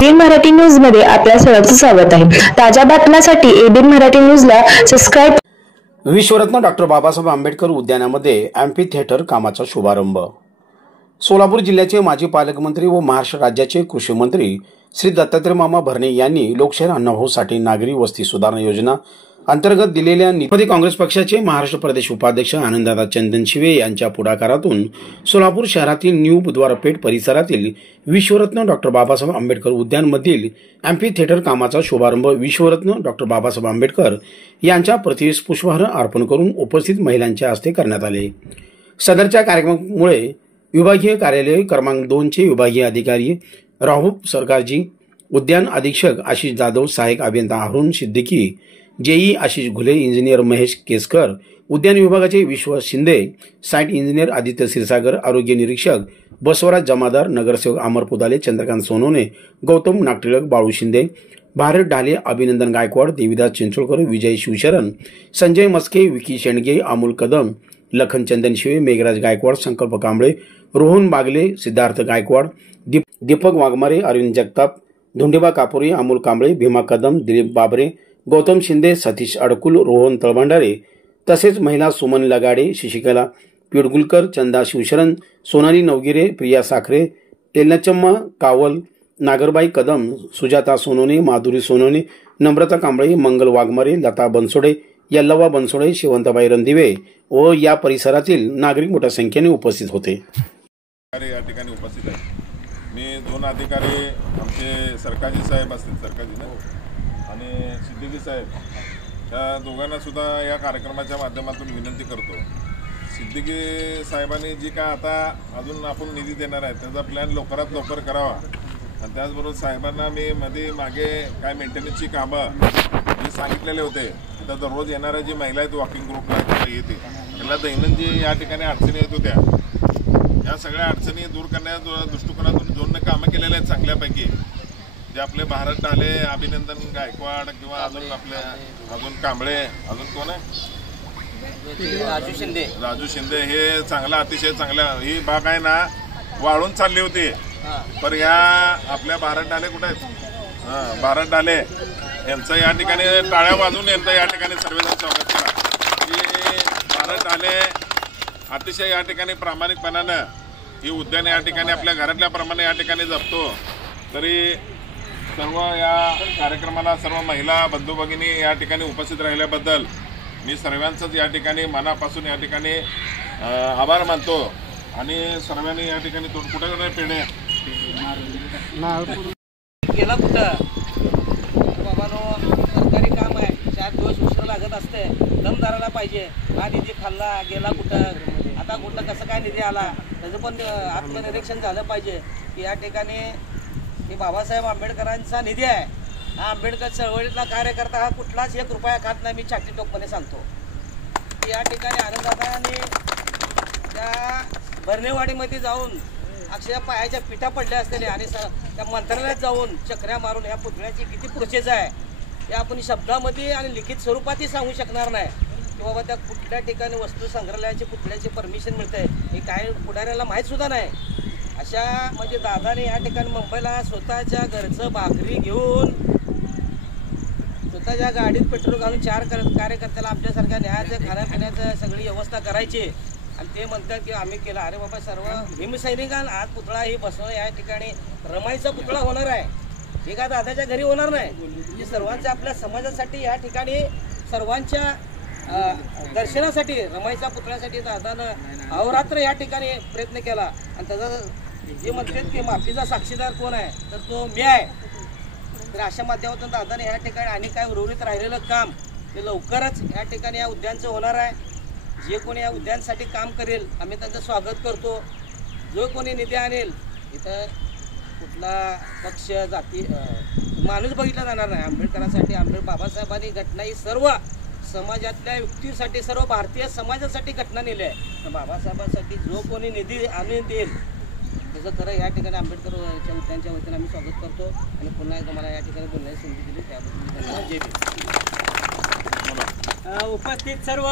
ABN Marathi news मध्ये आपल्या सर्वांचं स्वागत आहे। ताज्या बातम्यांसाठी एबीएन मराठी न्यूजला सबस्क्राइब। विश्वरत्न डॉक्टर बाबासाहेब आंबेडकर उद्यानामध्ये एम्फी थिएटर कामाचा शुभारंभ। सोलापूर जिल्ह्याचे माजी पालकमंत्री व महाराष्ट्र राज्याचे कृषी मंत्री श्री दत्तात्रय मामा भरणे यांनी लोकशाहीर अण्णाभाऊ साठे नागरी वस्ती सुधारणा योजना अंतर्गत दिलेल्या निधी काँग्रेस पक्षाचे महाराष्ट्र प्रदेश उपाध्यक्ष आनंददादा चंदनशिवे यांच्या पुढाकारातून सोलापूर शहरातील न्यू बुधवारपेठ परिसरातील विश्वरत्न डॉक्टर बाबासाहेब आंबेडकर उद्यानमधील एम्फी थिएटर कामाचा शुभारंभ विश्वरत्न डॉक्टर बाबासाहेब आंबेडकर यांच्या प्रतिमेस पुष्पहार अर्पण करून उपस्थित महिलांच्या हस्ते करण्यात आले। सदरच्या कार्यक्रमामुळे विभागीय कार्यालय क्रमांक 2 चे विभागीय अधिकारी राहुल सरकारजी, उद्यान अधीक्षक आशिष जाधव, सहायक अभियंता अरुण सिद्दीकी, जेई आशिष घुले, इंजिनियर महेश केसकर, उद्यान विभागाचे विश्व शिंदे, साइट इंजिनियर आदित्य क्षीरसागर, आरोग्य निरीक्षक बसवराज जमादार, नगरसेवक अमर पुदाले, चंद्रकांत सोनोने, गौतम नागटिळक, बाळू शिंदे, भारत ढाले, अभिनंदन गायकवाड, देवीदास चिंचोळकर, विजय शिवशरण, संजय मस्के, विकी शेंडगे, अमोल कदम, लखन चंदनशिवे, मेघराज गायकवाड, संकल्प कांबळे, रोहन बागले, सिद्धार्थ गायकवाड, दीपक वाघमारे, अरविंद जगताप, धोंडेबा कापुरे, अमोल कांबळे, भीमा कदम, दिलीप बाबरे, गौतम शिंदे, सतीश अडकुल, रोहन तळभंडारे तसेच महिला सुमन लगाडे, शशिकला पिडगुलकर, चंदा शिवशरण, सोनाली नवगिरे, प्रिया साखरे, तेलनचम्मा कावल, नागरबाई कदम, सुजाता सोनोने, माधुरी सोनोने, नम्रता कांबळे, मंगल वाघमारे, लता बनसोडे, यल्लवा बनसोडे, शिवंतबाई रणदिवे व या परिसरातील नागरिक मोठ्या संख्येने उपस्थित होते। या ठिकाणी उपस्थित आहे मी 2 अधिकारी आमचे सरकारजी साहेब असतील, सरकारजी आणि सिद्दीकी साहेब, त्या दोघांना सुद्धा या कार्यक्रमाच्या माध्यमातून विनंती करतो। सिद्दीकी साहेबांनी जी काय आता अजून आपण निधी देणार आहे त्याचा प्लॅन लवकरात लवकर करावा आणि त्याचबरोबर साहेबांना मी मागे काय मेंटेनन्सची कामं जे सांगितलेले होते आता दररोज येणाऱ्या जी महिला आहेत वॉकिंग ग्रुपला येते त्याला दैनंदिन या ठिकाणी अडचणी येत होत्या, या सगळ्या अडचणी दूर करण्याच्या दृष्टिकोनातून 2 कामं केलेले आहेत चांगल्यापैकी। जे आपले भारत ढाले, अभिनंदन गायकवाड किंवा अजून कांबळे, अजून कोण आहे, राजू शिंदे, हे चांगला अतिशय चांगला ही बाग आहे ना वाळून चालली होती, पण या आपल्या भारत ढाले कुठे आहेत, भारत ढाले यांचं या ठिकाणी टाळ्या वाजवून यांचं या ठिकाणी सर्वजण स्वागत करा की भारत ढाले अतिशय या ठिकाणी प्रामाणिकपणानं ही उद्यान या ठिकाणी आपल्या घरातल्याप्रमाणे या ठिकाणी जपतो। तरी सर्व या कार्यक्रमाला सर्व महिला बंधू भगिनी या ठिकाणी उपस्थित राहिल्याबद्दल मी सर्वांचंच या ठिकाणी मनापासून या ठिकाणी आभार मानतो आणि सर्वांनी या ठिकाणी कुठे पेढे गेला कुठं बाबानो सरकारी काम आहे 4 दिवस उशीर लागत असते, दम धरायला पाहिजे। हा निधी खाल्ला गेला कुठं, आता कुठं कसं काय निधी आला त्याचं पण आत्मनिरीक्षण झालं पाहिजे की या ठिकाणी हे बाबासाहेब आंबेडकरांचा निधी आहे। हा आंबेडकर चळवळीतला कार्यकर्ता हा कुठलाच 1 रुपया खात नाही, मी छाती टोकपणे सांगतो। या ठिकाणी आनंददादांनी त्या भरणेवाडीमध्ये जाऊन अक्षरशः पायाच्या पिठा पडल्या असलेल्या आणि त्या मंत्रालयात जाऊन चक्र्या मारून या पुतळ्याची किती प्रोसेस आहे हे आपण शब्दामध्ये आणि लिखित स्वरूपातही सांगू शकणार नाही की बाबा त्या कुठल्या ठिकाणी वस्तू संग्रहालयाची पुतळ्याची परमिशन मिळते हे काय पुढाऱ्याला माहीत सुद्धा नाही। अशा म्हणजे दादाने या ठिकाणी मुंबईला स्वतःच्या घरचं भाकरी घेऊन स्वतःच्या गाडीत पेट्रोल घालून 4 कार्यकर्त्याला आमच्यासारख्या न्यायाचं खाण्यापिण्याचं सगळी व्यवस्था करायची आणि ते म्हणतात की आम्ही केलं। अरे बाबा, सर्व भीमसैनिकांना आज पुतळा ही बसवणं या ठिकाणी रमाईचा पुतळा होणार आहे, हे काय दादाच्या घरी होणार नाही। ही सर्वांच्या आपल्या समाजासाठी या ठिकाणी सर्वांच्या दर्शनासाठी रमाईच्या पुतळ्यासाठी दादानं अहोरात्र या ठिकाणी प्रयत्न केला आणि त्याचा जे म्हणतात की माफीचा साक्षीदार कोण आहे तर तो मी आहे। तर अशा माध्यमातून दादाने या ठिकाणी आणि काय उर्वरित राहिलेलं काम ते लवकरच या ठिकाणी या उद्यानचं होणार आहे। जे कोणी या उद्यानासाठी काम करेल आम्ही त्यांचं स्वागत करतो। जो कोणी निधी आणेल इथं कुठला पक्ष जाती माणूस बघितला जाणार नाही। आंबेडकरांसाठी बाबासाहेबांनी घटना ही सर्व समाजातल्या व्यक्तीसाठी सर्व भारतीय समाजासाठी घटना नेली आहे। बाबासाहेबांसाठी जो कोणी निधी आणून देईल त्याचं खरं या ठिकाणी आंबेडकरच्या उद्यानाच्या वतीने आम्ही स्वागत करतो आणि पुन्हा एकदा मला या ठिकाणी बोलण्याची संधी दिली त्याबद्दल धन्यवाद। जय भीम। उपस्थित सर्व